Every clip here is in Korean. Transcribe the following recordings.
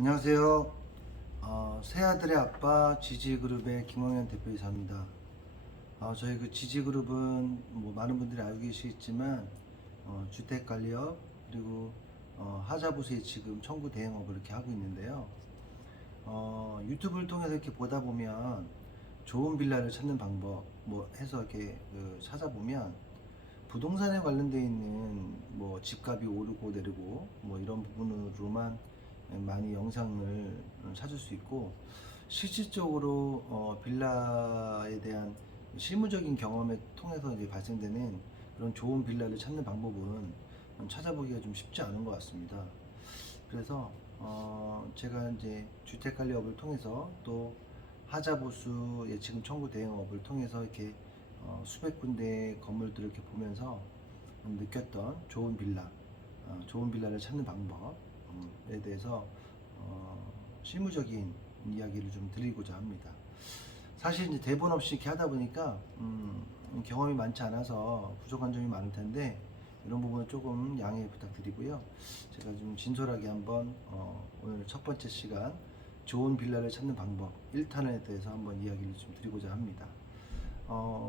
안녕하세요. 새아들의 아빠 지지그룹의 김광현 대표이사입니다. 저희 그 지지그룹은 뭐 많은 분들이 알고 계시겠지만 주택관리업 그리고 하자보수의 지금 청구 대행업을 이렇게 하고 있는데요. 유튜브를 통해서 이렇게 보다 보면 좋은 빌라를 찾는 방법 뭐 해서 이렇게 찾아보면 부동산에 관련되어 있는 뭐 집값이 오르고 내리고 뭐 이런 부분으로만 많이 영상을 찾을 수 있고, 실질적으로 빌라에 대한 실무적인 경험을 통해서 이제 발생되는 그런 좋은 빌라를 찾는 방법은 찾아보기가 좀 쉽지 않은 것 같습니다. 그래서 제가 이제 주택관리업을 통해서 또 하자보수 예치금 청구 대행업을 통해서 이렇게 수백 군데 건물들을 이렇게 보면서 느꼈던 좋은 빌라를 찾는 방법에 대해서 실무적인 이야기를 좀 드리고자 합니다. 사실 이제 대본 없이 이렇게 하다 보니까 경험이 많지 않아서 부족한 점이 많을 텐데, 이런 부분은 조금 양해 부탁드리고요. 제가 좀 진솔하게 한번 오늘 첫 번째 시간 좋은 빌라를 찾는 방법 1탄에 대해서 한번 이야기를 좀 드리고자 합니다.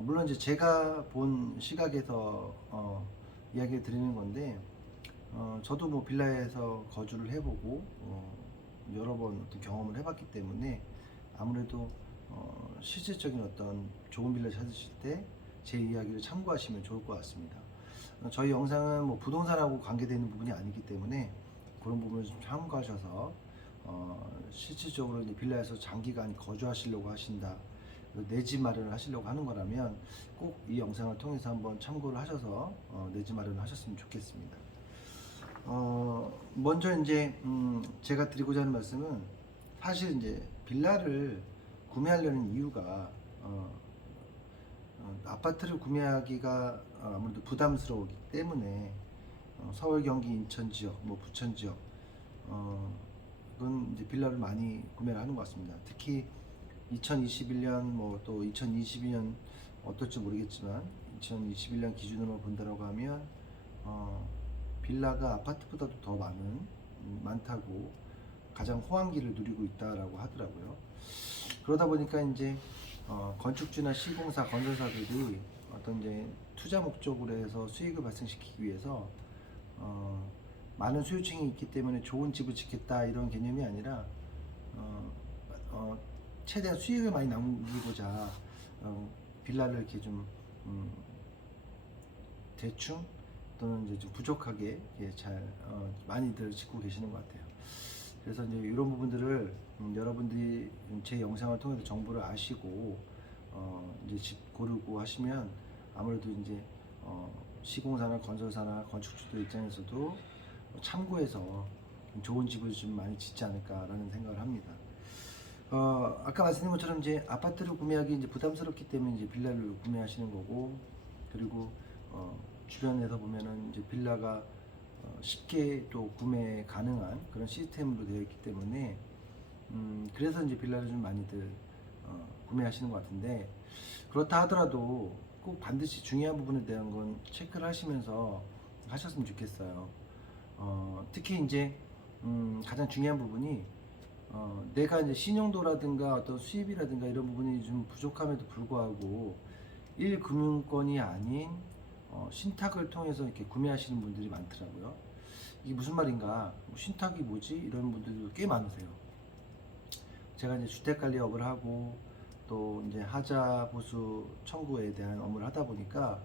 물론 이제 제가 본 시각에서 이야기를 드리는 건데, 저도 뭐 빌라에서 거주를 해보고 여러 번 어떤 경험을 해봤기 때문에 아무래도 실질적인 어떤 좋은 빌라 찾으실 때 제 이야기를 참고하시면 좋을 것 같습니다. 저희 영상은 뭐 부동산하고 관계되는 부분이 아니기 때문에 그런 부분을 좀 참고하셔서 실질적으로 이제 빌라에서 장기간 거주하시려고 하신다, 내 집 마련을 하시려고 하는 거라면 꼭 이 영상을 통해서 한번 참고를 하셔서 내 집 마련을 하셨으면 좋겠습니다. 먼저 이제 제가 드리고자 하는 말씀은, 사실 이제 빌라를 구매하려는 이유가 아파트를 구매하기가 아무래도 부담스러우기 때문에 서울, 경기, 인천 지역, 뭐 부천 지역 그건 이제 빌라를 많이 구매를 하는 것 같습니다. 특히 2021년 뭐 또 2022년 어떨지 모르겠지만 2021년 기준으로 본다라고 하면 빌라가 아파트보다도 더 많다고 가장 호황기를 누리고 있다라고 하더라고요. 그러다 보니까 이제 건축주나 시공사, 건설사들이 어떤 이제 투자 목적으로 해서 수익을 발생시키기 위해서 많은 소유층이 있기 때문에 좋은 집을 짓겠다 이런 개념이 아니라 어, 어, 최대한 수익을 많이 남기고자 빌라를 이렇게 좀 대충 또는 이제 좀 부족하게 잘 많이들 짓고 계시는 것 같아요. 그래서 이제 이런 부분들을 여러분들이 제 영상을 통해서 정보를 아시고 이제 집 고르고 하시면 아무래도 이제 시공사나 건설사나 건축주들 입장에서도 참고해서 좋은 집을 좀 많이 짓지 않을까라는 생각을 합니다. 아까 말씀드린 것처럼 이제 아파트를 구매하기 이제 부담스럽기 때문에 이제 빌라를 구매하시는 거고, 그리고 주변에서 보면은 이제 빌라가 쉽게 또 구매 가능한 그런 시스템으로 되어 있기 때문에 그래서 이제 빌라를 좀 많이들 구매하시는 것 같은데, 그렇다 하더라도 꼭 반드시 중요한 부분에 대한 건 체크를 하시면서 하셨으면 좋겠어요. 특히 이제 가장 중요한 부분이 내가 이제 신용도라든가 어떤 수입이라든가 이런 부분이 좀 부족함에도 불구하고 1금융권이 아닌 신탁을 통해서 이렇게 구매하시는 분들이 많더라고요. 이게 무슨 말인가? 신탁이 뭐지? 이런 분들도 꽤 많으세요. 제가 이제 주택관리업을 하고 또 이제 하자 보수 청구에 대한 업무를 하다 보니까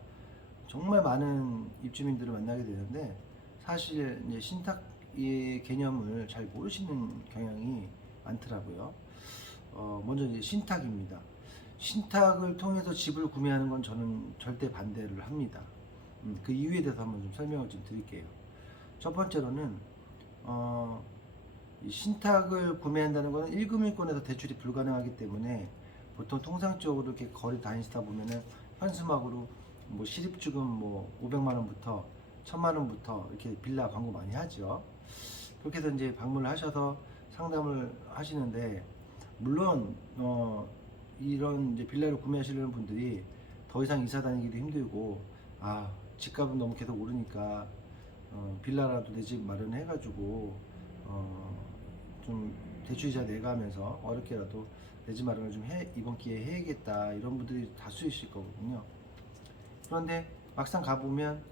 정말 많은 입주민들을 만나게 되는데, 사실 이제 신탁의 개념을 잘 모르시는 경향이 많더라고요. 먼저 이제 신탁입니다. 신탁을 통해서 집을 구매하는 건 저는 절대 반대를 합니다. 그 이유에 대해서 한번 좀 설명을 좀 드릴게요. 첫 번째로는 이 신탁을 구매한다는 것은 1금융권에서 대출이 불가능하기 때문에 보통 통상적으로 이렇게 거리 다니시다 보면은 현수막으로 뭐 실입주금 뭐 500만 원부터 1000만 원부터 이렇게 빌라 광고 많이 하죠. 그렇게 해서 이제 방문을 하셔서 상담을 하시는데, 물론 이런 이제 빌라를 구매하시려는 분들이 더 이상 이사 다니기도 힘들고 집값은 너무 계속 오르니까 빌라라도 내 집 마련해 가지고 좀 대출이자 내가면서 어렵게라도 내 집 마련을 좀 이번 기회에 해야겠다 이런 분들이 다수이실 거거든요. 그런데 막상 가보면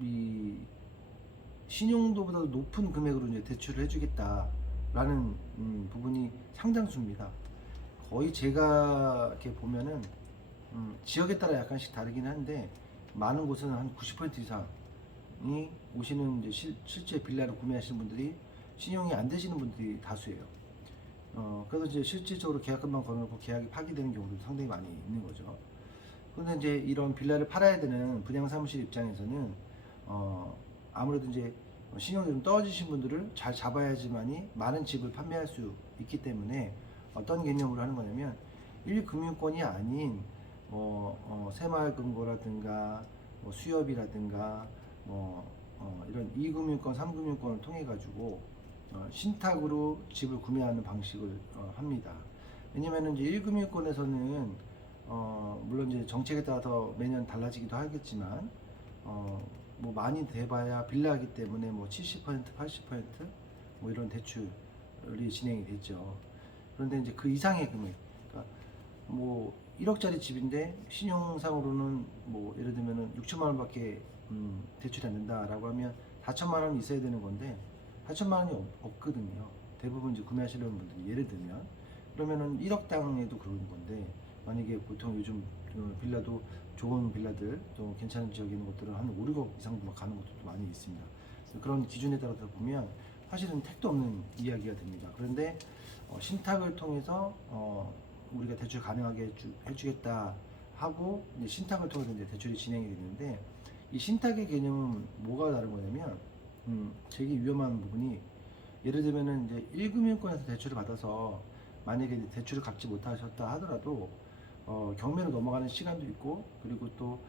이 신용도보다 높은 금액으로 이제 대출을 해주겠다라는 부분이 상당수입니다. 거의 제가 이렇게 보면은 지역에 따라 약간씩 다르긴 한데 많은 곳은 한 90% 이상이 오시는 이제 실제 빌라를 구매하시는 분들이 신용이 안 되시는 분들이 다수예요. 그래서 이제 실질적으로 계약금만 걸어놓고 계약이 파기되는 경우도 상당히 많이 있는 거죠. 그런데 이제 이런 빌라를 팔아야 되는 분양 사무실 입장에서는 아무래도 이제 신용이 좀 떨어지신 분들을 잘 잡아야지만이 많은 집을 판매할 수 있기 때문에 어떤 개념으로 하는 거냐면 1금융권이 아닌 새마을금고라든가 수협이라든가 이런 2금융권, 3금융권을 통해 가지고 신탁으로 집을 구매하는 방식을 합니다. 왜냐면은 이제 1금융권에서는 물론 이제 정책에 따라서 매년 달라지기도 하겠지만 뭐 많이 돼봐야 빌라이기 때문에 뭐 70%, 80% 이런 대출이 진행이 되죠. 그런데 이제 그 이상의 금액, 그러니까 뭐 1억짜리 집인데 신용상으로는 뭐 예를 들면은 6천만 원밖에 대출이 안 된다라고 하면 4천만 원이 있어야 되는 건데 4천만 원이 없거든요. 대부분 이제 구매하시려는 분들이 예를 들면 그러면은 1억 땅에도 그런 건데 만약에 보통 요즘 빌라도 좋은 빌라들 또 괜찮은 지역에 있는 것들은 한 5, 6억 이상도 막 가는 것도 많이 있습니다. 그런 기준에 따라서 보면 사실은 택도 없는 이야기가 됩니다. 그런데 신탁을 통해서 우리가 대출 가능하게 해주겠다 하고 이제 신탁을 통해서 이제 대출이 진행이 되는데 이 신탁의 개념은 뭐가 다른 거냐면 되게 위험한 부분이 예를 들면은 이제 1금융권에서 대출을 받아서 만약에 대출을 갚지 못하셨다 하더라도 경매로 넘어가는 시간도 있고 그리고 또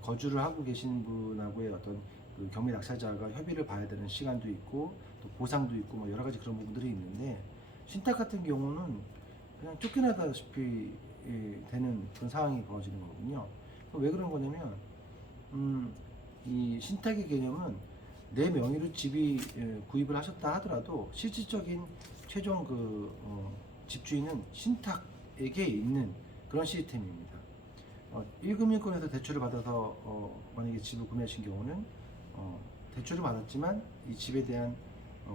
거주를 하고 계신 분하고의 어떤 그 경매 낙찰자가 협의를 봐야 되는 시간도 있고 또 보상도 있고 뭐 여러 가지 그런 부분들이 있는데 신탁 같은 경우는 그냥 쫓겨나다시피 되는 그런 상황이 벌어지는 거거든요. 왜 그런 거냐면 이 신탁의 개념은 내 명의로 집이 구입을 하셨다 하더라도 실질적인 최종 집주인은 신탁에게 있는 그런 시스템입니다. 1금융권에서 대출을 받아서 만약에 집을 구매하신 경우는 대출을 받았지만 이 집에 대한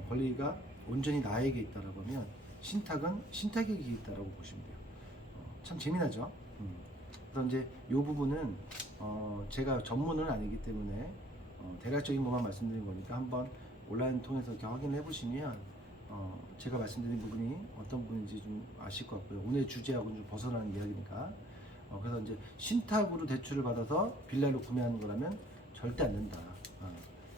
권리가 온전히 나에게 있다라고 하면 신탁은 신탁에게 있다라고 보시면 돼요. 참 재미나죠? 그래서 이제 이 부분은 제가 전문은 아니기 때문에 대략적인 것만 말씀드린 거니까 한번 온라인 통해서 이렇게 확인해 보시면 제가 말씀드린 부분이 어떤 부분인지 좀 아실 것 같고요. 오늘 주제하고는 좀 벗어나는 이야기니까. 그래서 이제 신탁으로 대출을 받아서 빌라를 구매하는 거라면 절대 안 된다.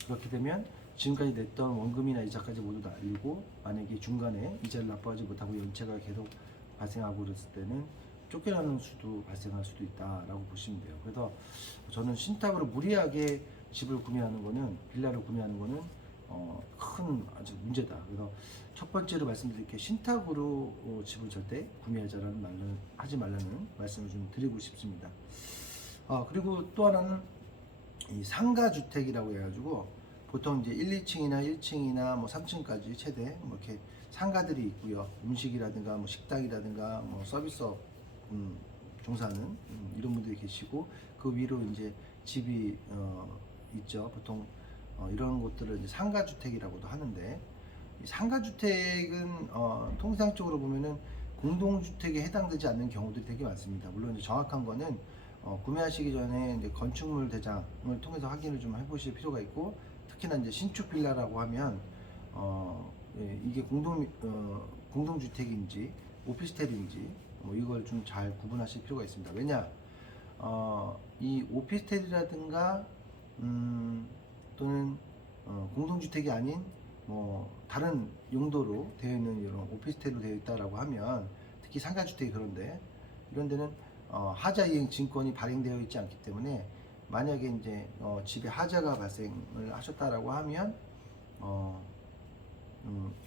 그렇게 되면 지금까지 냈던 원금이나 이자까지 모두 날리고 만약에 중간에 이자를 납부하지 못하고 연체가 계속 발생하고 그랬을 때는 쫓겨나는 수도 발생할 수도 있다라고 보시면 돼요. 그래서 저는 신탁으로 무리하게 집을 구매하는 거는 빌라를 구매하는 거는 큰 아주 문제다. 그래서 첫 번째로 말씀드릴 게 신탁으로 집을 절대 구매하자라는 말은 하지 말라는 말씀을 좀 드리고 싶습니다. 그리고 또 하나는 이 상가주택이라고 해가지고 보통 이제 1, 2층이나 1층이나 뭐 3층까지 최대 뭐 이렇게 상가들이 있고요. 음식이라든가 뭐 식당이라든가 뭐 서비스업 종사하는 이런 분들이 계시고 그 위로 이제 집이 있죠. 보통 이런 곳들을 이제 상가주택이라고도 하는데 이 상가주택은 통상적으로 보면은 공동주택에 해당되지 않는 경우들이 되게 많습니다. 물론 이제 정확한 거는 구매하시기 전에 이제 건축물 대장을 통해서 확인을 좀 해보실 필요가 있고 특히나 이제 신축 빌라라고 하면 이게 공동주택인지 오피스텔인지 이걸 좀 잘 구분하실 필요가 있습니다. 왜냐 이 오피스텔이라든가 또는 공동주택이 아닌 뭐 다른 용도로 되어 있는 이런 오피스텔로 되어 있다라고 하면 특히 상가주택이 그런데 이런 데는 하자 이행 증권이 발행되어 있지 않기 때문에 만약에 이제 집에 하자가 발생을 하셨다라고 하면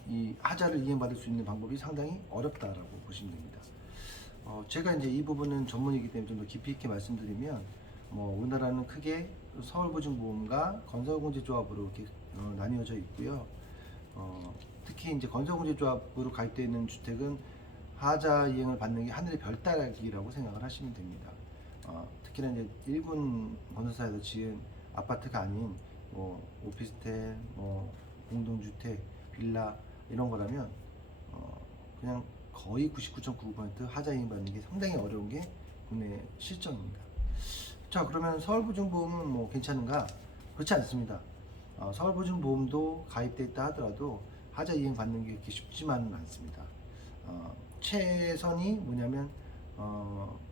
이 하자를 이행받을 수 있는 방법이 상당히 어렵다라고 보시면 됩니다. 제가 이제 이 부분은 전문이기 때문에 좀 더 깊이 있게 말씀드리면 우리나라는 크게 서울보증보험과 건설공제조합으로 이렇게 나뉘어져 있고요. 특히 이제 건설공제조합으로 가입되어 있는 주택은 하자 이행을 받는 게 하늘의 별 따라기라고 생각을 하시면 됩니다. 특히나 이제 1군 건설사에서 지은 아파트가 아닌 뭐 오피스텔, 뭐 공동주택, 빌라 이런 거라면 그냥 거의 99.99% 하자 이행 받는 게 상당히 어려운 게 국내 실정입니다. 자, 그러면 서울보증보험은 뭐 괜찮은가? 그렇지 않습니다. 서울보증보험도 가입돼 있다 하더라도 하자 이행 받는 게 그렇게 쉽지만은 않습니다. 최선이 뭐냐면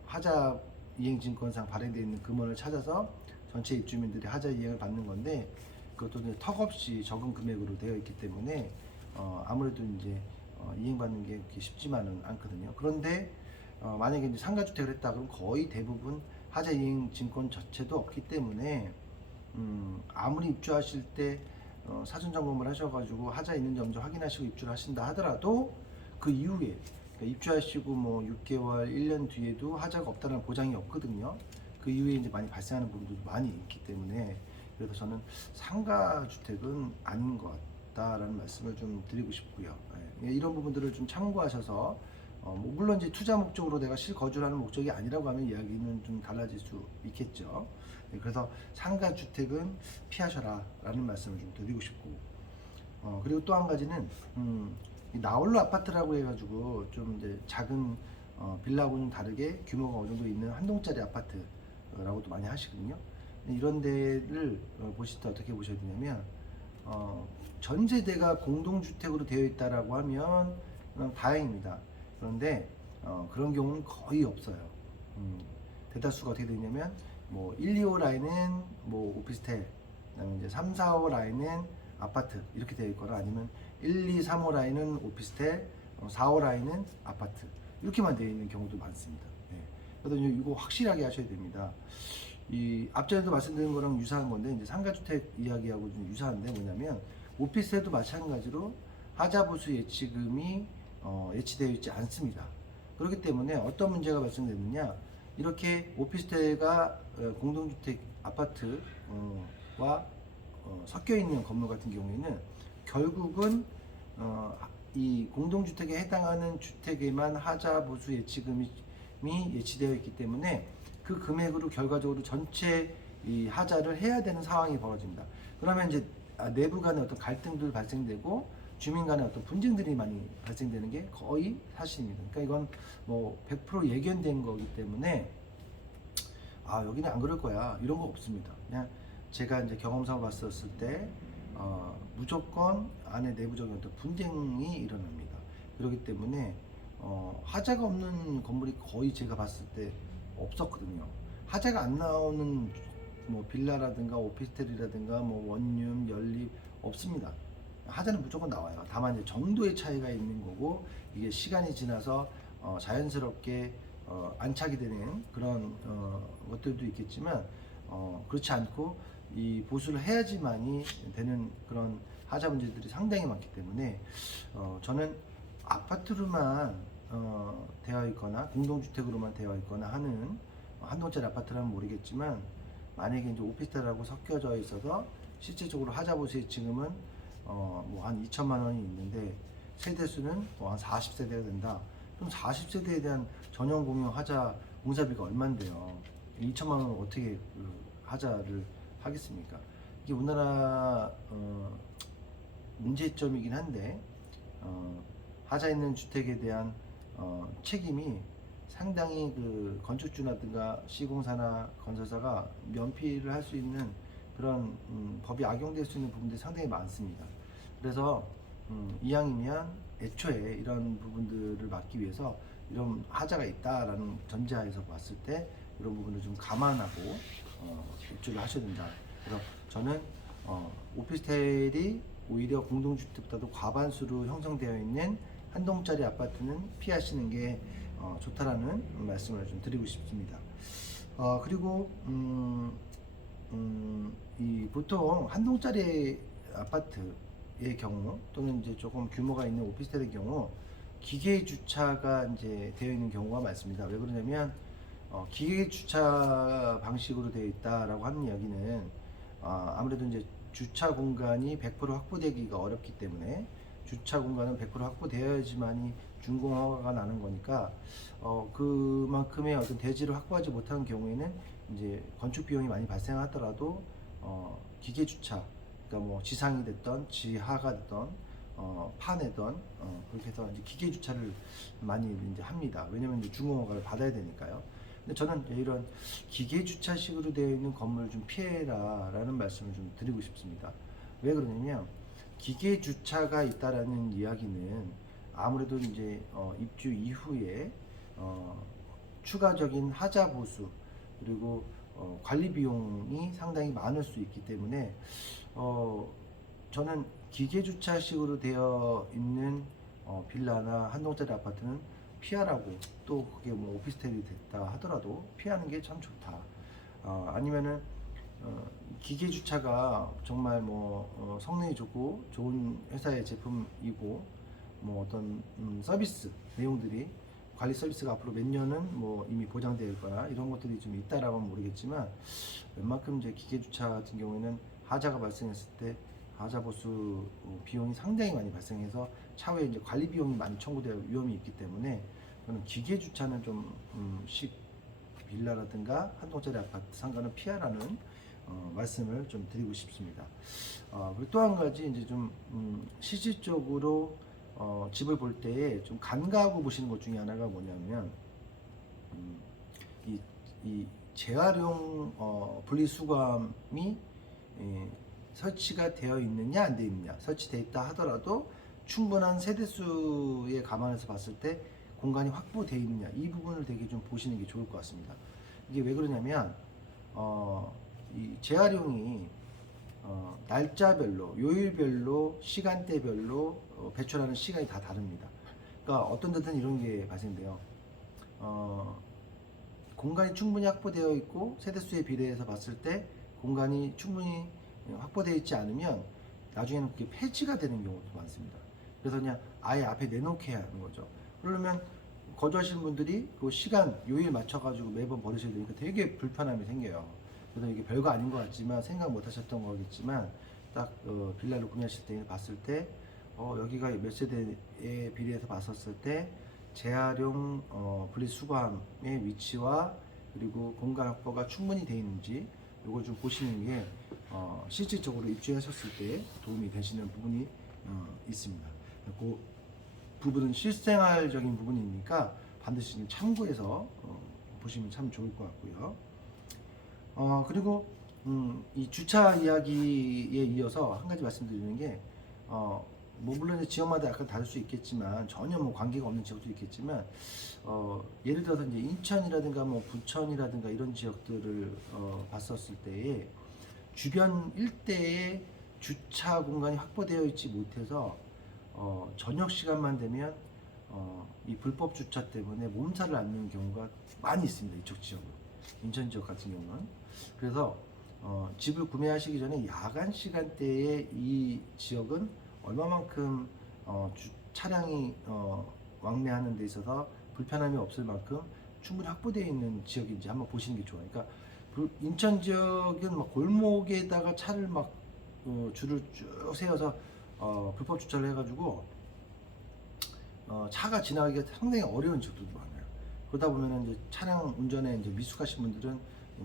하자 이행 증권상 발행되어 있는 금원을 찾아서 전체 입주민들이 하자 이행을 받는 건데, 그것도 턱없이 적은 금액으로 되어 있기 때문에 아무래도 이제 이행받는 게 그렇게 쉽지만은 않거든요. 그런데 만약에 이제 상가주택을 했다 그러면 거의 대부분 하자 이행 증권 자체도 없기 때문에 아무리 입주하실 때 사전 점검을 하셔가지고 하자 있는 점좀 확인하시고 입주를 하신다 하더라도 그 이후에, 그러니까 입주하시고 뭐 6개월, 1년 뒤에도 하자가 없다는 보장이 없거든요. 그 이후에 이제 많이 발생하는 부분들도 많이 있기 때문에, 그래서 저는 상가주택은 아닌 것 같다라는 말씀을 좀 드리고 싶고요. 이런 부분들을 좀 참고하셔서 뭐 물론 이제 투자 목적으로 내가 실거주하는 목적이 아니라고 하면 이야기는 좀 달라질 수 있겠죠. 그래서 상가주택은 피하셔라 라는 말씀을 좀 드리고 싶고, 그리고 또 한 가지는 이 나홀로 아파트라고 해가지고 좀 이제 작은 빌라하고는 다르게 규모가 어느 정도 있는 한 동짜리 아파트라고도 많이 하시거든요. 이런 데를 보실 때 어떻게 보셔야 되냐면, 전 세대가 공동주택으로 되어 있다라고 하면 다행입니다. 그런데 그런 경우는 거의 없어요. 대다수가 어떻게 되냐면 뭐 1, 2호 라인은 뭐 오피스텔, 그다음에 이제 3, 4호 라인은 아파트 이렇게 되어 있거나, 아니면 1, 2, 3호 라인은 오피스텔, 4호 라인은 아파트 이렇게만 되어 있는 경우도 많습니다. 그래서 이거 확실하게 하셔야 됩니다. 이 앞전에도 말씀드린 거랑 유사한 건데, 이제 상가주택 이야기하고 좀 유사한데 뭐냐면, 오피스텔도 마찬가지로 하자보수 예치금이 예치되어 있지 않습니다. 그렇기 때문에 어떤 문제가 발생되느냐, 이렇게 오피스텔과 공동주택 아파트와 섞여 있는 건물 같은 경우에는 결국은 이 공동주택에 해당하는 주택에만 하자보수 예치금이 예치되어 있기 때문에 그 금액으로 결과적으로 전체 이 하자를 해야 되는 상황이 벌어집니다. 그러면 이제 내부 간의 어떤 갈등들 발생되고 주민 간의 어떤 분쟁들이 많이 발생되는 게 거의 사실입니다. 그러니까 이건 뭐 100% 예견된 거기 때문에 여기는 안 그럴 거야 이런 거 없습니다. 그냥 제가 이제 경험상 봤었을 때 무조건 안에 내부적인 어떤 분쟁이 일어납니다. 그렇기 때문에 하자가 없는 건물이 거의 제가 봤을 때 없었거든요. 하자가 안 나오는 뭐 빌라라든가 오피스텔이라든가 뭐 원룸, 연립 없습니다. 하자는 무조건 나와요. 다만 이제 정도의 차이가 있는 거고, 이게 시간이 지나서 자연스럽게 안착이 되는 그런 것들도 있겠지만, 그렇지 않고 이 보수를 해야지만이 되는 그런 하자 문제들이 상당히 많기 때문에 저는 아파트로만 되어 있거나 공동주택으로만 되어 있거나 하는 한 동짜리 아파트라면 모르겠지만, 만약에 이제 오피스텔하고 섞여져 있어서 실제적으로 하자보수의 지금은 뭐 한 2천만 원이 있는데 세대수는 뭐 한 40세대가 된다. 그럼 40세대에 대한 전용 공용 하자 공사비가 얼만데요? 2천만 원을 어떻게 하자를 하겠습니까? 이게 우리나라 문제점이긴 한데, 하자 있는 주택에 대한 책임이 상당히 그 건축주라든가 시공사나 건설사가 면피를 할 수 있는 그런 법이 악용될 수 있는 부분들이 상당히 많습니다. 그래서 이왕이면 애초에 이런 부분들을 막기 위해서 이런 하자가 있다라는 전제하에서 봤을 때 이런 부분을 좀 감안하고 입주를 하셔야 된다. 그래서 저는 오피스텔이 오히려 공동주택보다도 과반수로 형성되어 있는 한 동짜리 아파트는 피하시는 게 좋다라는 말씀을 좀 드리고 싶습니다. 그리고 이 보통 한 동짜리 아파트의 경우, 또는 이제 조금 규모가 있는 오피스텔의 경우 기계 주차가 이제 되어 있는 경우가 많습니다. 왜 그러냐면 기계 주차 방식으로 되어 있다라고 하는 이야기는 아무래도 이제 주차 공간이 100% 확보되기가 어렵기 때문에 주차 공간은 100% 확보되어야지만이 준공허가가 나는 거니까 그만큼의 어떤 대지를 확보하지 못한 경우에는 이제 건축 비용이 많이 발생하더라도 기계 주차, 그러니까 뭐 지상이 됐던 지하가 됐던 파내던 그렇게 해서 이제 기계 주차를 많이 이제 합니다. 왜냐면 이제 준공허가를 받아야 되니까요. 근데 저는 이런 기계 주차식으로 되어 있는 건물을 좀 피해라라는 말씀을 좀 드리고 싶습니다. 왜 그러냐면 기계 주차가 있다라는 이야기는 아무래도 이제 입주 이후에 추가적인 하자 보수 그리고 관리 비용이 상당히 많을 수 있기 때문에 저는 기계 주차식으로 되어 있는 빌라나 한동짜리 아파트는 피하라고, 또 그게 뭐 오피스텔이 됐다 하더라도 피하는 게 참 좋다. 아니면은 기계 주차가 정말 뭐 성능이 좋고 좋은 회사의 제품이고 뭐 어떤 서비스 내용들이, 관리 서비스가 앞으로 몇 년은 뭐 이미 보장되어 있거나 이런 것들이 좀 있다라고 는 모르겠지만, 웬만큼 이제 기계 주차 같은 경우에는 하자가 발생했을 때 하자 보수 비용이 상당히 많이 발생해서 차후에 이제 관리 비용이 많이 청구될 위험이 있기 때문에 저는 기계 주차는 좀 빌라라든가 한동짜리 아파트 상가는 피하라는 말씀을 좀 드리고 싶습니다. 그리고 또 한 가지 이제 좀 실질적으로 집을 볼 때에 좀 간과하고 보시는 것 중에 하나가 뭐냐면 이 재활용 분리수거함이 설치가 되어 있느냐 안 되어 있느냐, 설치되어 있다 하더라도 충분한 세대수에 감안해서 봤을 때 공간이 확보되어 있느냐, 이 부분을 되게 좀 보시는 게 좋을 것 같습니다. 이게 왜 그러냐면 이 재활용이 날짜별로, 요일별로, 시간대별로 배출하는 시간이 다 다릅니다. 그러니까 어떤 데는 이런 게 발생돼요. 공간이 충분히 확보되어 있고 세대수에 비례해서 봤을 때 공간이 충분히 확보되어 있지 않으면 나중에는 그게 폐지가 되는 경우도 많습니다. 그래서 그냥 아예 앞에 내놓게 하는 거죠. 그러면 거주하시는 분들이 그 시간, 요일 맞춰가지고 매번 버리셔야 되니까 되게 불편함이 생겨요. 그래서 이게 별거 아닌 것 같지만 생각 못 하셨던 거겠지만 딱 빌라를 구매하실 때 봤을 때 여기가 몇 세대에 비례해서 봤었을 때 재활용 분리수거함의 위치와 그리고 공간 확보가 충분히 되어 있는지 이걸 좀 보시는 게 실질적으로 입주하셨을 때 도움이 되시는 부분이 있습니다. 그 부분은 실생활적인 부분이니까 반드시 좀 참고해서 보시면 참 좋을 것 같고요. 그리고 이 주차 이야기에 이어서 한 가지 말씀드리는 게 뭐 물론 지역마다 약간 다를 수 있겠지만, 전혀 뭐 관계가 없는 지역도 있겠지만 예를 들어서 이제 인천이라든가 뭐 부천이라든가 이런 지역들을 봤었을 때에 주변 일대에 주차 공간이 확보되어 있지 못해서 저녁 시간만 되면 이 불법 주차 때문에 몸살을 앓는 경우가 많이 있습니다. 이쪽 지역은, 인천 지역 같은 경우는. 그래서 집을 구매하시기 전에 야간 시간대에 이 지역은 얼마만큼 차량이 왕래하는 데 있어서 불편함이 없을 만큼 충분히 확보되어 있는 지역인지 한번 보시는 게 좋아요. 그러니까 인천 지역은 막 골목에다가 차를 막 줄을 쭉 세워서 불법 주차를 해가지고 차가 지나가기가 상당히 어려운 지역들도 많아요. 그러다 보면 이제 차량 운전에 이제 미숙하신 분들은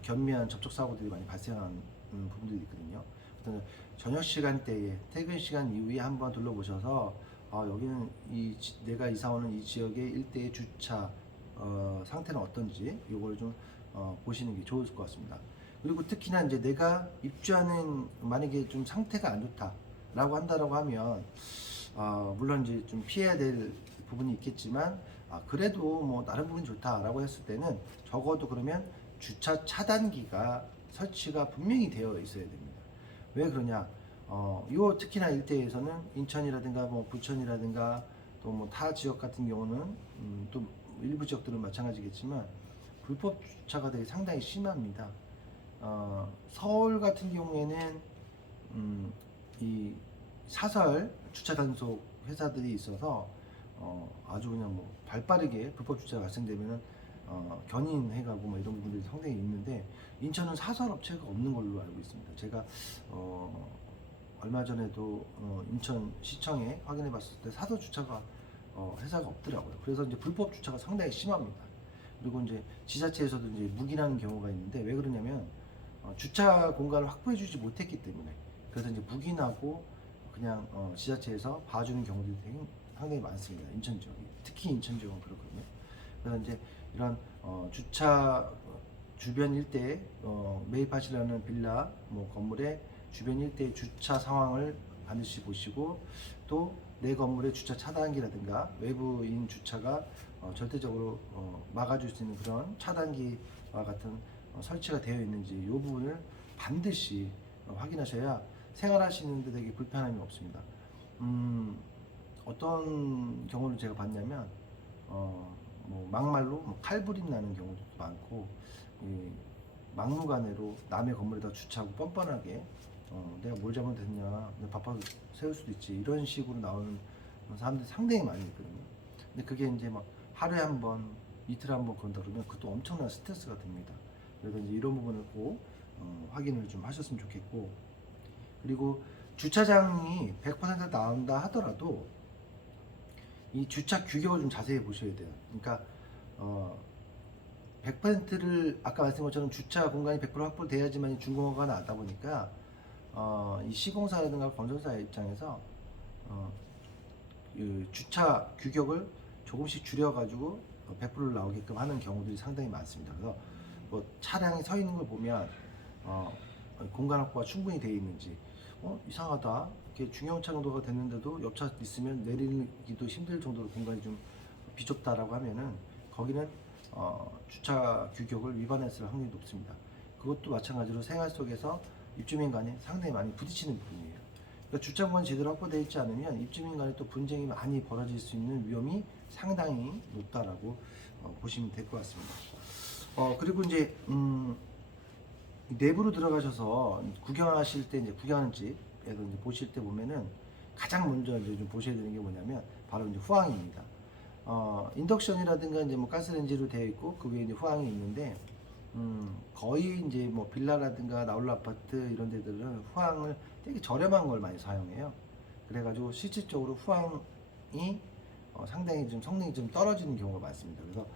견미한 접촉 사고들이 많이 발생하는 부분들이 있거든요. 저녁 시간대에, 퇴근 시간 이후에 한번 둘러보셔서 여기는 내가 이사 오는 이 지역의 일대의 주차 상태는 어떤지 이걸 좀 보시는 게 좋을 것 같습니다. 그리고 특히나 이제 내가 입주하는, 만약에 좀 상태가 안 좋다라고 한다라고 하면 물론 이제 좀 피해야 될 부분이 있겠지만 그래도 뭐 다른 부분이 좋다라고 했을 때는 적어도 그러면 주차 차단기가 설치가 분명히 되어 있어야 됩니다. 왜 그러냐? 요 특히나 일대에서는 인천이라든가 뭐 부천이라든가 또 뭐 타 지역 같은 경우는 또 일부 지역들은 마찬가지겠지만 불법 주차가 되게 상당히 심합니다. 서울 같은 경우에는 이 사설 주차 단속 회사들이 있어서 아주 그냥 뭐 발빠르게 불법 주차가 발생되면은 견인해가고 뭐 이런 부분들이 상당히 있는데, 인천은 사설 업체가 없는 걸로 알고 있습니다. 제가 얼마 전에도 인천시청에 확인해 봤을 때 사도 주차가 회사가 없더라고요. 그래서 이제 불법 주차가 상당히 심합니다. 그리고 이제 지자체에서도 이제 묵인하는 경우가 있는데, 왜 그러냐면 주차 공간을 확보해 주지 못했기 때문에. 그래서 이제 묵인하고 그냥 지자체에서 봐주는 경우들이 상당히 많습니다. 인천 지역이, 특히 인천 지역은 그렇거든요. 그래서 이제 이런 주차 주변 일대에 매입하시려는 빌라 건물의 주변 일대의 주차 상황을 반드시 보시고, 또 내 건물의 주차 차단기라든가 외부인 주차가 절대적으로 막아줄 수 있는 그런 차단기와 같은 설치가 되어 있는지, 이 부분을 반드시 확인하셔야 생활하시는 데 되게 불편함이 없습니다. 어떤 경우를 제가 봤냐면 막말로 칼부림 나는 경우도 많고, 막무가내로 남의 건물에다 주차하고 뻔뻔하게 내가 뭘 잘못했냐, 내가 바빠서 세울 수도 있지, 이런 식으로 나오는 사람들이 상당히 많이 있거든요. 근데 그게 이제 막 하루에 한 번, 이틀에 한 번 그런다 그러면 그것도 엄청난 스트레스가 됩니다. 그래서 이제 이런 부분을 꼭 확인을 좀 하셨으면 좋겠고, 그리고 주차장이 100% 나온다 하더라도 이 주차 규격을 좀 자세히 보셔야 돼요. 그러니까 100%를 아까 말씀드린 것처럼 주차 공간이 100% 확보돼야지만 준공허가 나다 보니까 이 시공사라든가 건설사 입장에서 그 주차 규격을 조금씩 줄여가지고 100%를 나오게끔 하는 경우들이 상당히 많습니다. 그래서 뭐 차량이 서 있는 걸 보면 공간 확보가 충분히 되어 있는지, 이상하다, 이렇게 중형차 정도가 됐는데도 옆차 있으면 내리기도 힘들 정도로 공간이 좀 비좁다라고 하면은 거기는 주차 규격을 위반했을 확률이 높습니다. 그것도 마찬가지로 생활 속에서 입주민 간에 상당히 많이 부딪히는 부분이에요. 그러니까 주차 공간이 제대로 확보되어 있지 않으면 입주민 간에 또 분쟁이 많이 벌어질 수 있는 위험이 상당히 높다라고 보시면 될 것 같습니다. 그리고 이제 내부로 들어가셔서 구경하실 때, 이제 구경하는 집에서 이제 보실 때 보면은 가장 먼저 이제 좀 보셔야 되는 게 뭐냐면 바로 이제 후황입니다. 인덕션이라든가 이제 뭐 가스레인지로 되어 있고 그 위에 이제 후황이 있는데, 거의 이제 뭐 빌라라든가 나홀로 아파트 이런 데들은 후황을 되게 저렴한 걸 많이 사용해요. 그래가지고 실질적으로 후황이 상당히 좀 성능이 좀 떨어지는 경우가 많습니다. 그래서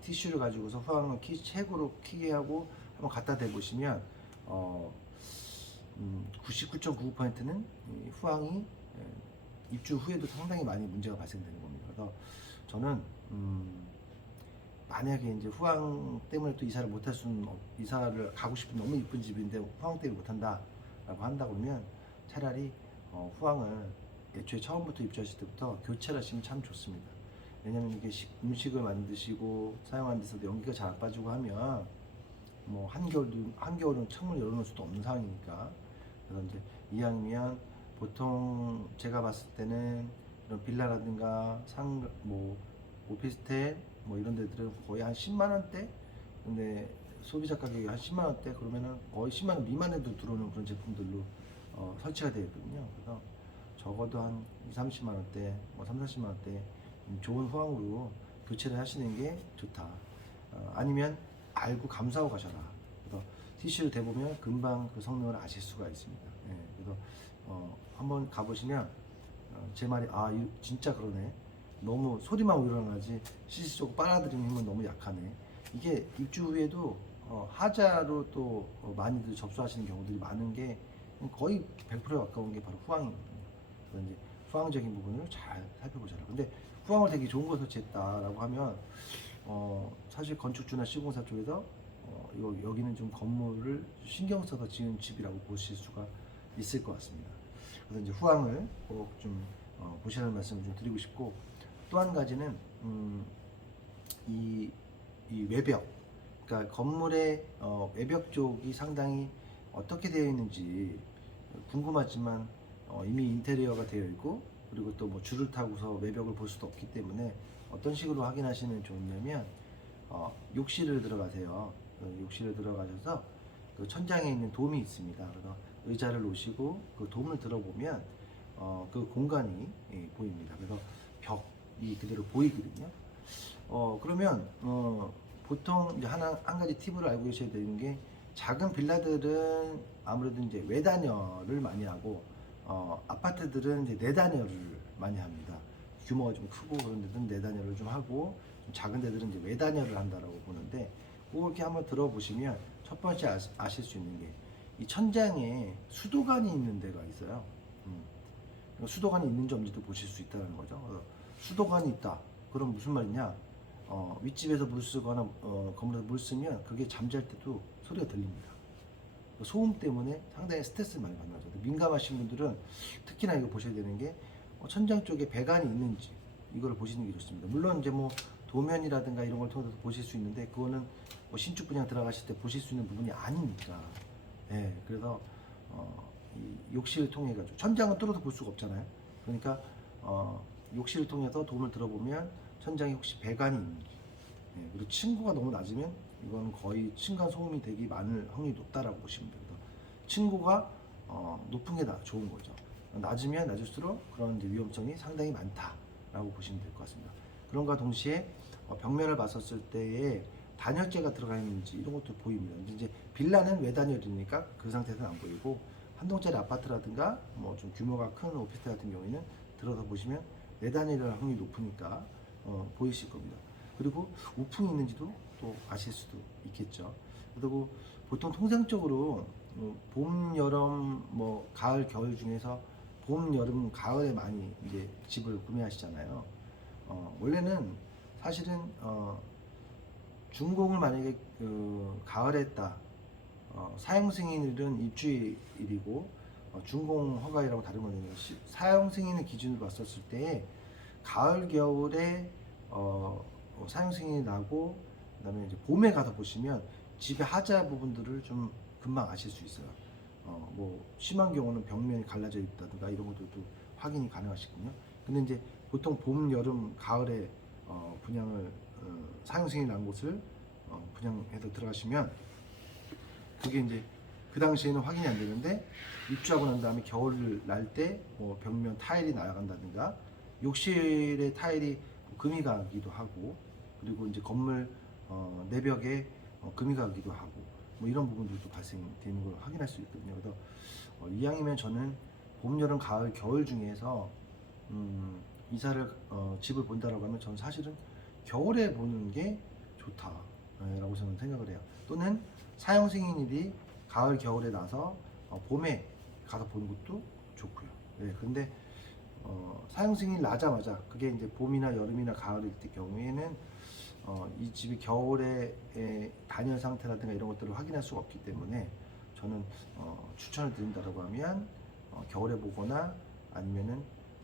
티슈를 가지고서 후황을 책으로 키게 하고 한번 갖다 대보시면 99.99%는 후황이 입주 후에도 상당히 많이 문제가 발생되는 겁니다. 그래서 저는 만약에 이제 후황 때문에 또 이사를 못할 수는 이사를 가고 싶은 너무 이쁜 집인데 후황 때문에 못한다라고 한다 그러면 차라리 후황을 애초에 처음부터 입주하실 때부터 교체를 하시면 참 좋습니다. 왜냐면 이게 음식을 만드시고 사용하는 데서도 연기가 잘 안 빠지고 하면 뭐 한겨울은 창문을 열어놓을 수도 없는 상황이니까. 그래서 이제 이왕이면 보통 제가 봤을 때는 이런 빌라라든가 오피스텔 이런 데들은 거의 한 10만 원대, 근데 소비자 가격이 한 10만 원대 그러면은 거의 10만 원 미만에도 들어오는 그런 제품들로 설치가 되어 있거든요. 그래서 적어도 한 2, 30만 원대, 3, 40만 원대 좋은 후황으로 교체를 하시는 게 좋다. 아니면 알고 감사하고 가셔라. 그래서 티슈를 대보면 금방 그 성능을 아실 수가 있습니다. 그래서 한번 가보시면 제 말이 진짜 그러네. 너무 소리만 우러나지 실질적으로 빨아들이는 힘은 너무 약하네. 이게 입주 후에도 하자로 또 많이들 접수하시는 경우들이 많은 게 거의 100%에 가까운 게 바로 후황이거든요. 그래서 이제 후황적인 부분을 잘 살펴보셔라. 근데 후황을 되게 좋은 걸 설치했다라고 하면 사실 건축주나 시공사 쪽에서 여기는 좀 건물을 신경 써서 지은 집이라고 보실 수가 있을 것 같습니다. 그래서 이제 후황을 꼭 좀 보시라는 말씀을 좀 드리고 싶고, 또 한 가지는 이 외벽, 그러니까 건물의 외벽 쪽이 상당히 어떻게 되어 있는지 궁금하지만 이미 인테리어가 되어 있고, 그리고 또 뭐 줄을 타고서 외벽을 볼 수도 없기 때문에 어떤 식으로 확인하시면 좋냐면 욕실을 들어가세요. 욕실에 들어가셔서 그 천장에 있는 돔이 있습니다. 그래서 의자를 놓으시고 그 돔을 들어보면 그 공간이 보입니다. 그래서 벽이 그대로 보이거든요. 그러면 보통 이제 한 가지 팁을 알고 계셔야 되는 게, 작은 빌라들은 아무래도 이제 외단열을 많이 하고 아파트들은 이제 내단열을 많이 합니다. 규모가 좀 크고 그런 데는 내단열을 좀 하고 좀 작은 데들은 이제 외단열을 한다라고 보는데 그렇게 한번 들어보시면 첫 번째 아실 수 있는 게 이 천장에 수도관이 있는 데가 있어요. 그러니까 수도관이 있는지 없는지도 보실 수 있다는 거죠. 수도관이 있다. 그럼 무슨 말이냐? 윗집에서 물 쓰거나 건물에서 물 쓰면 그게 잠잘 때도 소리가 들립니다. 소음 때문에 상당히 스트레스를 많이 받는 거죠. 민감하신 분들은 특히나 이거 보셔야 되는 게 천장 쪽에 배관이 있는지 이거를 보시는 게 좋습니다. 물론 이제 뭐 도면이라든가 이런 걸 통해서 보실 수 있는데 그거는 뭐 신축 분양 들어가실 때 보실 수 있는 부분이 아니니까. 예, 그래서 이 욕실을 통해 가지고 천장은 뚫어서 볼 수가 없잖아요. 그러니까 욕실을 통해서 도움을 들어보면 천장에 혹시 배관이 있는지. 예, 그리고 층고가 너무 낮으면 이건 거의 층간 소음이 되기 많을 확률이 높다라고 보시면 됩니다. 층고가 높은 게 좋은 거죠. 낮으면 낮을수록 그런 이제 위험성이 상당히 많다라고 보시면 될 것 같습니다. 그런가 동시에 벽면을 봤었을 때에 단열재가 들어가 있는지 이런 것도 보입니다. 이제 빌라는 외단열이니까 그 상태에서는 안 보이고 한 동짜리 아파트라든가 뭐 좀 규모가 큰 오피스텔 같은 경우에는 들어서 보시면 내단열일 확률이 높으니까 보이실 겁니다. 그리고 우풍이 있는지도 또 아실 수도 있겠죠. 그리고 보통 통상적으로 봄, 여름, 뭐 가을, 겨울 중에서 봄, 여름, 가을에 많이 이제 집을 구매하시잖아요. 원래는 사실은 준공을 만약에 가을에 했다. 사용 승인일은 입주일이고 준공 허가이라고 다른 거는 사용 승인을 기준으로 봤었을 때 가을 겨울에 사용 승인이 나고 그다음에 이제 봄에 가서 보시면 집의 하자 부분들을 좀 금방 아실 수 있어요. 뭐 심한 경우는 벽면이 갈라져 있다든가 이런 것들도 확인이 가능하시거든요. 근데 이제 보통 봄, 여름, 가을에 분양을 사용 승인이 난 곳을 분양해서 들어가시면 그게 이제 그 당시에는 확인이 안 되는데 입주하고 난 다음에 겨울 날 때 뭐 벽면 타일이 날아간다든가 욕실의 타일이 금이 가기도 하고 그리고 이제 건물 내벽에 금이 가기도 하고 뭐 이런 부분들도 발생되는 걸 확인할 수 있거든요. 그래서 이왕이면 저는 봄, 여름, 가을, 겨울 중에서 이사를 집을 본다라고 하면 저는 사실은 겨울에 보는 게 좋다라고 저는 생각을 해요. 또는 사용 승인일이 가을, 겨울에 나서 봄에 가서 보는 것도 좋고요. 네, 근데 사용 승인이 나자마자 그게 이제 봄이나 여름이나 가을일 때 경우에는 이 집이 겨울에 단열 상태라든가 이런 것들을 확인할 수가 없기 때문에 저는 추천을 드린다라고 하면 겨울에 보거나 아니면은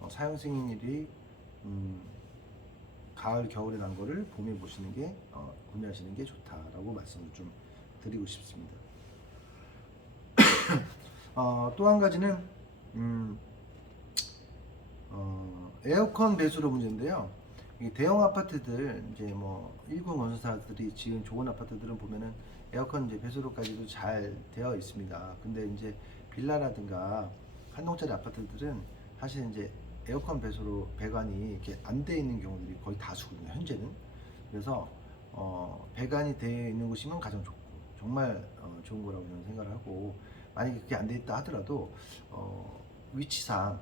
사용 승인일이 가을, 겨울에 난 거를 봄에 보시는 게 구매하시는 게 좋다라고 말씀을 좀 드리고 싶습니다. 또 한 가지는 에어컨 배수로 문제인데요. 대형 아파트들 이제 뭐 일군 건설사들이 지은 좋은 아파트들은 보면은 에어컨 이제 배수로까지도 잘 되어 있습니다. 근데 이제 빌라라든가 한 동짜리 아파트들은 사실 이제 에어컨 배수로 배관이 이렇게 안 돼 있는 경우들이 거의 다수거든요. 현재는. 그래서 배관이 되어 있는 곳이면 가장 좋고 정말 좋은 거라고 저는 생각을 하고 만약에 그게 안 돼 있다 하더라도 위치상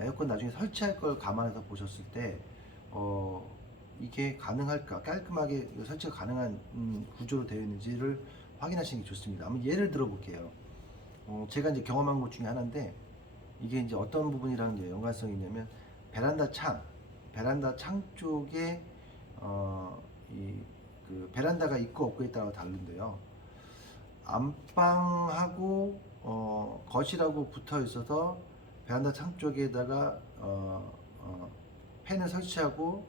에어컨 나중에 설치할 걸 감안해서 보셨을 때 이게 가능할까 깔끔하게 설치가 가능한 구조로 되어 있는지를 확인하시는 게 좋습니다. 한번 예를 들어 볼게요. 제가 이제 경험한 것 중에 하나인데 이게 이제 어떤 부분이랑 연관성이 있냐면 베란다 창 쪽에 그 베란다가 있고 없고에 따라 다른데요. 안방하고 거실하고 붙어 있어서 베란다 창 쪽에다가 팬을 설치하고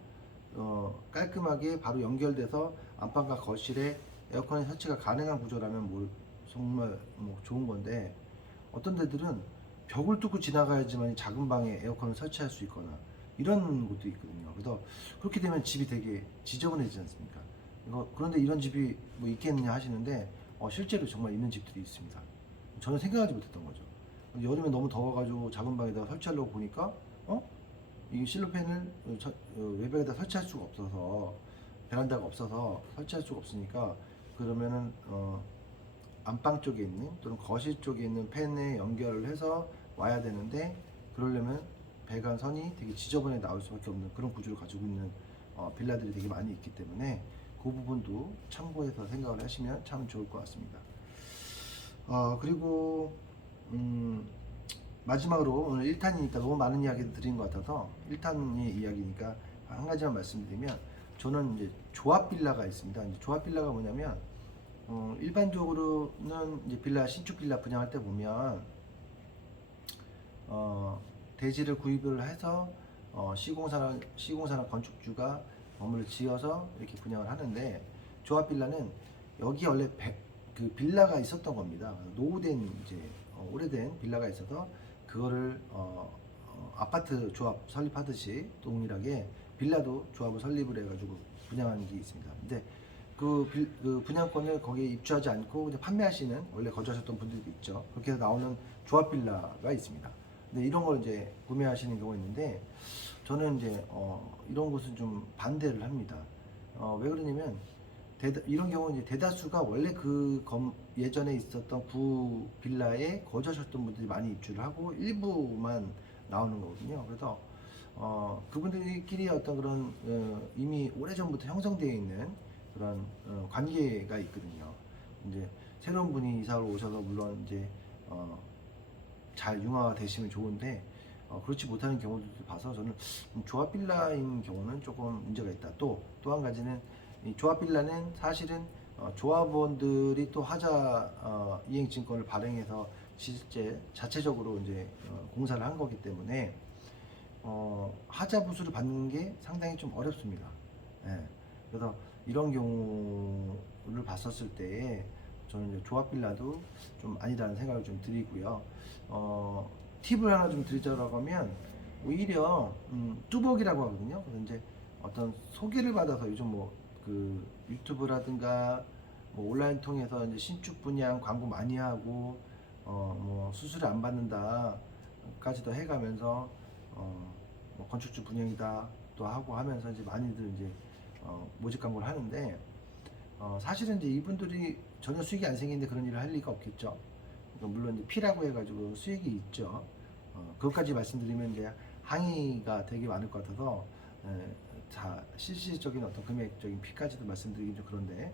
깔끔하게 바로 연결돼서 안방과 거실에 에어컨이 설치가 가능한 구조라면 뭐 정말 뭐 좋은 건데 어떤 데들은 벽을 뚫고 지나가야지만 작은 방에 에어컨을 설치할 수 있거나 이런 곳도 있거든요. 그래서 그렇게 되면 집이 되게 지저분해지지 않습니까? 그런데 이런 집이 뭐 있겠느냐 하시는데 실제로 정말 있는 집들이 있습니다. 저는 생각하지 못했던 거죠. 여름에 너무 더워가지고 작은 방에다가 설치하려고 보니까 이 실로펜을 외벽에다 설치할 수가 없어서 베란다가 없어서 설치할 수가 없으니까 그러면은 안방 쪽에 있는 또는 거실 쪽에 있는 팬에 연결을 해서 와야 되는데, 그러려면 배관선이 되게 지저분해 나올 수밖에 없는 그런 구조를 가지고 있는 빌라들이 되게 많이 있기 때문에 그 부분도 참고해서 생각을 하시면 참 좋을 것 같습니다. 그리고 마지막으로 오늘 1탄이니까 너무 많은 이야기를 드린 것 같아서 1탄의 이야기니까 한 가지만 말씀드리면, 저는 이제 조합 빌라가 있습니다. 이제 조합 빌라가 뭐냐면, 일반적으로는 이제 빌라, 신축 빌라 분양할 때 보면 대지를 구입을 해서 시공사나 건축주가 건물을 지어서 이렇게 분양을 하는데, 조합 빌라는 여기 원래 그 빌라가 있었던 겁니다. 노후된 이제 오래된 빌라가 있어서 그거를 아파트 조합 설립하듯이 동일하게 빌라도 조합을 설립을 해가지고 분양하는 게 있습니다. 근데 그 분양권을 거기에 입주하지 않고 그냥 판매하시는, 원래 거주하셨던 분들도 있죠. 그렇게 해서 나오는 조합 빌라가 있습니다. 근데 이런 걸 이제 구매하시는 경우가 있는데, 저는 이제 이런 것은 좀 반대를 합니다. 왜 그러냐면, 이런 경우는 이제 대다수가 원래 예전에 있었던 구 빌라에 거주하셨던 분들이 많이 입주를 하고 일부만 나오는 거거든요. 그래서 그분들끼리 어떤 그런 이미 오래전부터 형성되어 있는 그런 관계가 있거든요. 이제 새로운 분이 이사를 오셔서 물론 이제 잘 융화가 되시면 좋은데, 그렇지 못하는 경우들도 봐서 저는 조합 빌라인 경우는 조금 문제가 있다. 또 한 가지는, 이 조합 빌라는 사실은 조합원들이 또 하자 이행증권을 발행해서 실제 자체적으로 이제 공사를 한 거기 때문에 하자 부수를 받는 게 상당히 좀 어렵습니다. 예. 그래서 이런 경우를 봤었을 때 저는 이제 조합 빌라도 좀 아니라는 생각을 좀 드리고요. 팁을 하나 좀 드리자고 하면, 오히려 뚜벅이라고 하거든요. 그래서 이제 어떤 소개를 받아서 요즘 그 유튜브라든가 온라인 통해서 이제 신축 분양 광고 많이 하고 수수료 안 받는다까지도 해가면서 건축주 분양이다 또 하고 하면서 이제 많이들 이제 모집 광고를 하는데, 사실은 이제 이분들이 전혀 수익이 안 생기는데 그런 일을 할 리가 없겠죠. 물론 이제 피라고 해가지고 수익이 있죠. 그것까지 말씀드리면 이제 항의가 되게 많을 것 같아서 자, 실질적인 어떤 금액적인 피까지도 말씀드리긴 좀 그런데,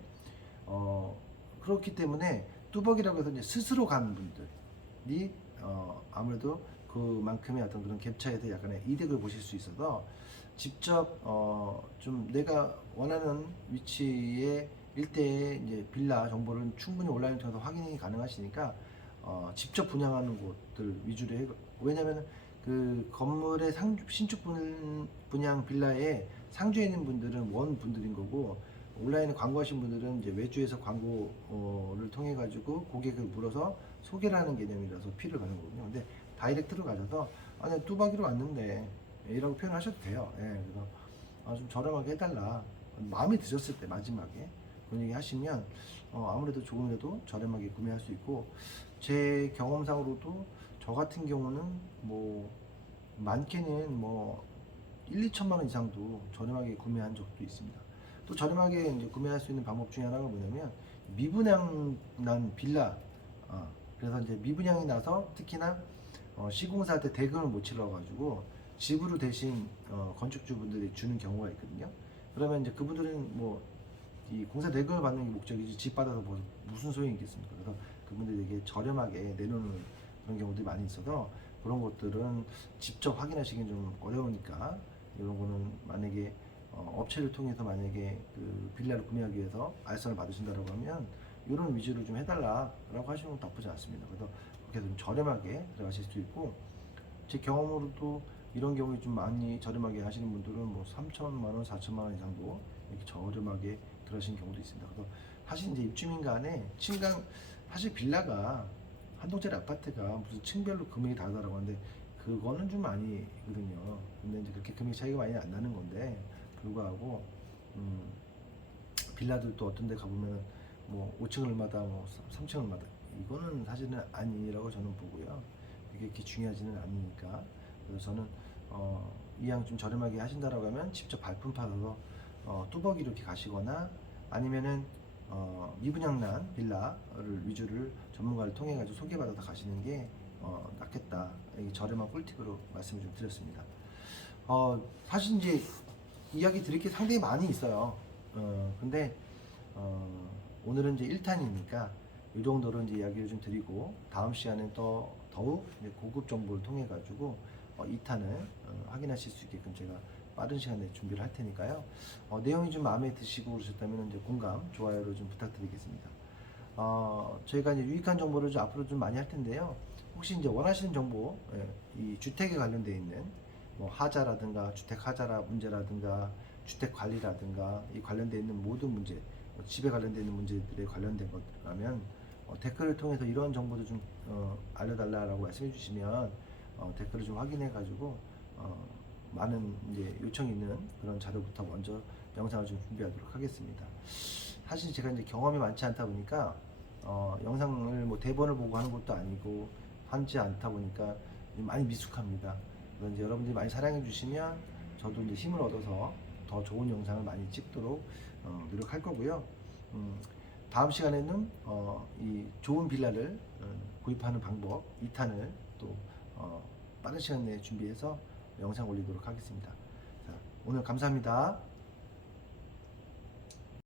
그렇기 때문에 뚜벅이라고 해서 이제 스스로 간 분들이 아무래도 그만큼의 어떤 그런 갭차에서 약간의 이득을 보실 수 있어서, 직접 좀 내가 원하는 위치에 일대의 이제 빌라 정보를 충분히 온라인 통해서 확인이 가능하시니까 직접 분양하는 곳들 위주로 왜냐면 그 건물의 신축 분양 빌라에 상주해 있는 분들은 원 분들인 거고, 온라인에 광고하신 분들은 이제 외주에서 광고를 통해 가지고 고객을 물어서 소개를 하는 개념이라서 피를 가는 거거든요. 근데 다이렉트로 가셔서 아니 뚜벅이로 왔는데 이라고 표현하셔도 돼요. 예, 그래서 좀 저렴하게 해달라, 마음이 드셨을 때 마지막에 그런 얘기 하시면 아무래도 조금이라도 저렴하게 구매할 수 있고, 제 경험상으로도 저 같은 경우는 많게는 1, 2천만 원 이상도 저렴하게 구매한 적도 있습니다. 또 저렴하게 이제 구매할 수 있는 방법 중에 하나가 뭐냐면, 미분양 난 빌라. 그래서 이제 미분양이 나서 특히나 시공사 때 대금을 못 치러가지고 집으로 대신 건축주분들이 주는 경우가 있거든요. 그러면 이제 그분들은 이 공사 대금을 받는 게 목적이지 집 받아서 무슨 소용이 있겠습니까? 그래서 그분들이 되게 저렴하게 내놓는 그런 경우들이 많이 있어서, 그런 것들은 직접 확인하시기는 좀 어려우니까, 이런 거는 만약에 업체를 통해서 만약에 그 빌라를 구매하기 위해서 알선을 받으신다고 하면 이런 위주로 좀 해달라라고 하시면 나쁘지 않습니다. 그래서 그렇게 좀 저렴하게 들어가실 수 있고, 제 경험으로도 이런 경우에 좀 많이 저렴하게 하시는 분들은 3천만 원, 4천만 원 이상도 이렇게 저렴하게 들어가시는 경우도 있습니다. 그래서 사실 이제 입주민 간에 사실 빌라가 한 동짜리 아파트가 무슨 층별로 금액이 다르다고 하는데 그거는 좀 아니거든요. 근데 이제 그렇게 금액 차이가 많이 안 나는 건데 불구하고 빌라들도 어떤 데 가보면 5층 얼마다 3층 얼마다, 이거는 사실은 아니라고 저는 보고요. 그게 그렇게 중요하지는 않으니까. 그래서 저는 이왕 좀 저렴하게 하신다라고 하면 직접 발품 팔아서 뚜벅이로 이렇게 가시거나, 아니면은 미분양난 빌라를 위주를 전문가를 통해 가지고 소개받아서 가시는 게 낫겠다. 이 저렴한 꿀팁으로 말씀을 좀 드렸습니다. 사실 이제 이야기 드릴 게 상당히 많이 있어요. 근데 오늘은 이제 1탄이니까 이 정도로 이제 이야기를 좀 드리고, 다음 시간에 또 더욱 이제 고급 정보를 통해 가지고 2탄을 확인하실 수 있게끔 제가 빠른 시간에 준비를 할 테니까요. 내용이 좀 마음에 드시고 그러셨다면 이제 공감, 좋아요를 좀 부탁드리겠습니다. 저희가 이제 유익한 정보를 좀 앞으로 좀 많이 할 텐데요. 혹시 이제 원하시는 정보, 이 주택에 관련되어 있는 뭐 하자라든가 주택 하자라 문제라든가 주택 관리라든가 이 관련되어 있는 모든 문제, 집에 관련되어 있는 문제들에 관련된 것라면 댓글을 통해서 이런 정보도 좀 알려달라라고 말씀해 주시면 댓글을 좀 확인해 가지고 많은 이제 요청이 있는 그런 자료부터 먼저 영상을 좀 준비하도록 하겠습니다. 사실 제가 이제 경험이 많지 않다 보니까 영상을 뭐 대본을 보고 하는 것도 아니고 하지 않다 보니까 많이 미숙합니다. 그래서 이제 여러분들이 많이 사랑해 주시면 저도 이제 힘을 얻어서 더 좋은 영상을 많이 찍도록 노력할 거고요. 다음 시간에는 이 좋은 빌라를 구입하는 방법 2탄을 또 빠른 시간 내에 준비해서 영상 올리도록 하겠습니다. 자, 오늘 감사합니다.